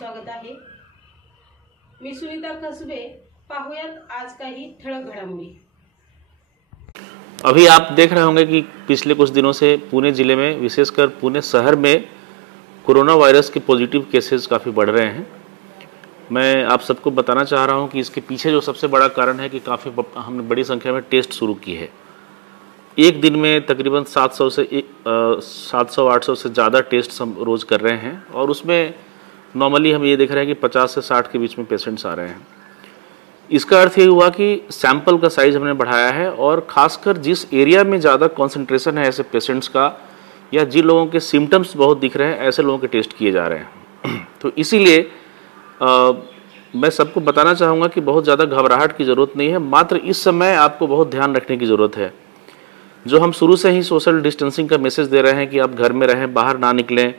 स्वागत आहे। मी सुनीता कसबे। पाहूयात आज काही ठळक घडामोडी। अभी आप देख रहे होंगे कि पिछले कुछ दिनों से पुणे जिले में, विशेषकर पुणे शहर में कोरोना वायरस के पॉजिटिव केसेस काफ़ी बढ़ रहे हैं। मैं आप सबको बताना चाह रहा हूं कि इसके पीछे जो सबसे बड़ा कारण है कि काफ़ी हमने बड़ी संख्या में टेस्ट शुरू की है। एक दिन में तकरीबन 700-800 से ज़्यादा टेस्ट हम रोज़ कर रहे हैं और उसमें नॉर्मली हम ये देख रहे हैं कि 50 से 60 के बीच में पेशेंट्स आ रहे हैं। इसका अर्थ ये हुआ कि सैंपल का साइज़ हमने बढ़ाया है और ख़ासकर जिस एरिया में ज़्यादा कॉन्सेंट्रेशन है ऐसे पेशेंट्स का या जिन लोगों के सिम्टम्स बहुत दिख रहे हैं ऐसे लोगों के टेस्ट किए जा रहे हैं। तो इसीलिए मैं सबको बताना चाहूँगा कि बहुत ज़्यादा घबराहट की ज़रूरत नहीं है। मात्र इस समय आपको बहुत ध्यान रखने की ज़रूरत है। जो हम शुरू से ही सोशल डिस्टेंसिंग का मैसेज दे रहे हैं कि आप घर में रहें, बाहर ना निकलें।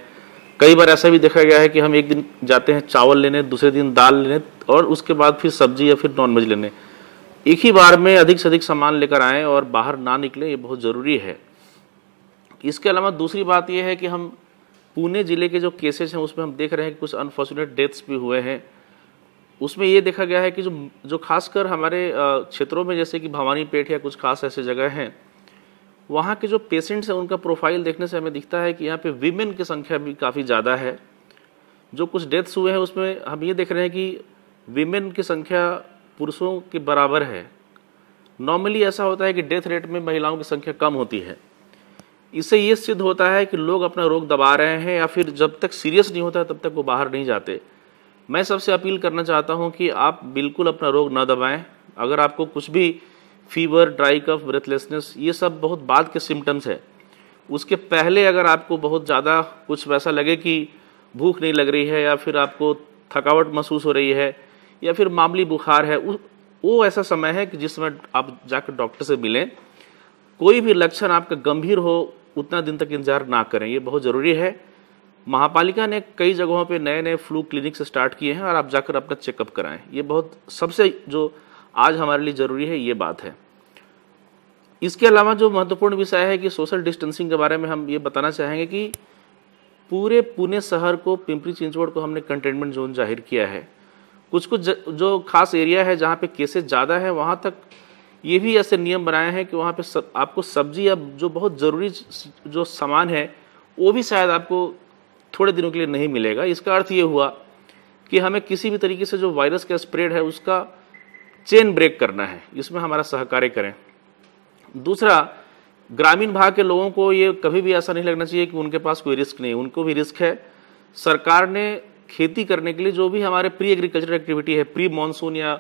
कई बार ऐसा भी देखा गया है कि हम एक दिन जाते हैं चावल लेने, दूसरे दिन दाल लेने और उसके बाद फिर सब्जी या फिर नॉनवेज लेने। एक ही बार में अधिक से अधिक सामान लेकर आएँ और बाहर ना निकलें, ये बहुत ज़रूरी है। इसके अलावा दूसरी बात यह है कि हम पुणे ज़िले के जो केसेस हैं उसमें हम देख रहे हैं कि कुछ अनफॉर्चुनेट डेथ्स भी हुए हैं। उसमें ये देखा गया है कि जो खासकर हमारे क्षेत्रों में जैसे कि भवानीपेट या कुछ खास ऐसे जगह हैं, वहाँ के जो पेशेंट्स हैं उनका प्रोफाइल देखने से हमें दिखता है कि यहाँ पे वीमेन की संख्या भी काफ़ी ज़्यादा है। जो कुछ डेथ्स हुए हैं उसमें हम ये देख रहे हैं कि वीमेन की संख्या पुरुषों के बराबर है। नॉर्मली ऐसा होता है कि डेथ रेट में महिलाओं की संख्या कम होती है। इससे ये सिद्ध होता है कि लोग अपना रोग दबा रहे हैं या फिर जब तक सीरियस नहीं होता तब तक वो बाहर नहीं जाते। मैं सबसे अपील करना चाहता हूँ कि आप बिल्कुल अपना रोग न दबाएं। अगर आपको कुछ भी फीवर, ड्राई कफ, ब्रेथलेसनेस, ये सब बहुत बाद के सिम्टम्स है। उसके पहले अगर आपको बहुत ज़्यादा कुछ वैसा लगे कि भूख नहीं लग रही है या फिर आपको थकावट महसूस हो रही है या फिर मामूली बुखार है, वो ऐसा समय है कि जिस समय आप जाकर डॉक्टर से मिलें। कोई भी लक्षण आपका गंभीर हो उतना दिन तक इंतजार ना करें, ये बहुत ज़रूरी है। महापालिका ने कई जगहों पे नए नए फ्लू क्लिनिक्स स्टार्ट किए हैं और आप जाकर अपना चेकअप कराएं। ये बहुत सबसे जो आज हमारे लिए ज़रूरी है ये बात है। इसके अलावा जो महत्वपूर्ण विषय है कि सोशल डिस्टेंसिंग के बारे में हम ये बताना चाहेंगे कि पूरे पुणे शहर को, पिंपरी चिंचवड़ को हमने कंटेनमेंट जोन जाहिर किया है। कुछ जो खास एरिया है जहाँ पे केसेस ज़्यादा है वहाँ तक ये भी ऐसे नियम बनाए हैं कि वहाँ पे आपको सब्जी या जो बहुत ज़रूरी जो सामान है वो भी शायद आपको थोड़े दिनों के लिए नहीं मिलेगा। इसका अर्थ ये हुआ कि हमें किसी भी तरीके से जो वायरस का स्प्रेड है उसका चेन ब्रेक करना है, इसमें हमारा सहकार्य करें। दूसरा, ग्रामीण भाग के लोगों को ये कभी भी ऐसा नहीं लगना चाहिए कि उनके पास कोई रिस्क नहीं, उनको भी रिस्क है। सरकार ने खेती करने के लिए जो भी हमारे प्री एग्रीकल्चर एक्टिविटी है, प्री मानसून या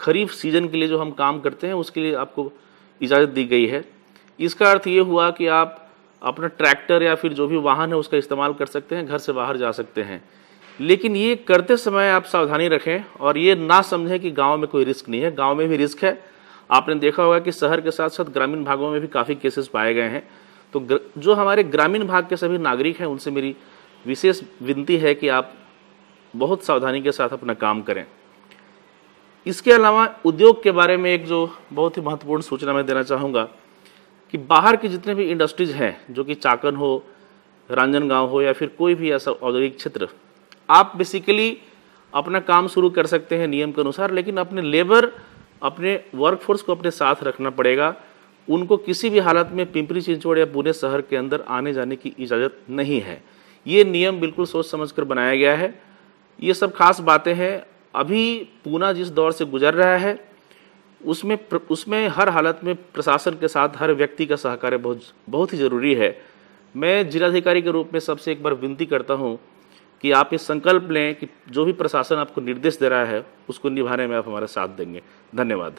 खरीफ सीजन के लिए जो हम काम करते हैं उसके लिए आपको इजाज़त दी गई है। इसका अर्थ ये हुआ कि आप अपना ट्रैक्टर या फिर जो भी वाहन है उसका इस्तेमाल कर सकते हैं, घर से बाहर जा सकते हैं। लेकिन ये करते समय आप सावधानी रखें और ये ना समझें कि गांव में कोई रिस्क नहीं है। गांव में भी रिस्क है। आपने देखा होगा कि शहर के साथ साथ ग्रामीण भागों में भी काफ़ी केसेस पाए गए हैं। तो जो हमारे ग्रामीण भाग के सभी नागरिक हैं उनसे मेरी विशेष विनती है कि आप बहुत सावधानी के साथ अपना काम करें। इसके अलावा उद्योग के बारे में एक जो बहुत ही महत्वपूर्ण सूचना मैं देना चाहूँगा कि बाहर के जितने भी इंडस्ट्रीज़ हैं, जो कि चाकन हो, रांजनगांव हो या फिर कोई भी ऐसा औद्योगिक क्षेत्र, आप बेसिकली अपना काम शुरू कर सकते हैं नियम के अनुसार, लेकिन अपने लेबर, अपने वर्कफोर्स को अपने साथ रखना पड़ेगा। उनको किसी भी हालत में पिंपरी चिंचवड़ या पुणे शहर के अंदर आने जाने की इजाज़त नहीं है। ये नियम बिल्कुल सोच समझ कर बनाया गया है। ये सब खास बातें हैं। अभी पुणे जिस दौर से गुजर रहा है उसमें हर हालत में प्रशासन के साथ हर व्यक्ति का सहकार्य बहुत ही ज़रूरी है। मैं जिलाधिकारी के रूप में सबसे एक बार विनती करता हूँ कि आप ये संकल्प लें कि जो भी प्रशासन आपको निर्देश दे रहा है उसको निभाने में आप हमारा साथ देंगे। धन्यवाद।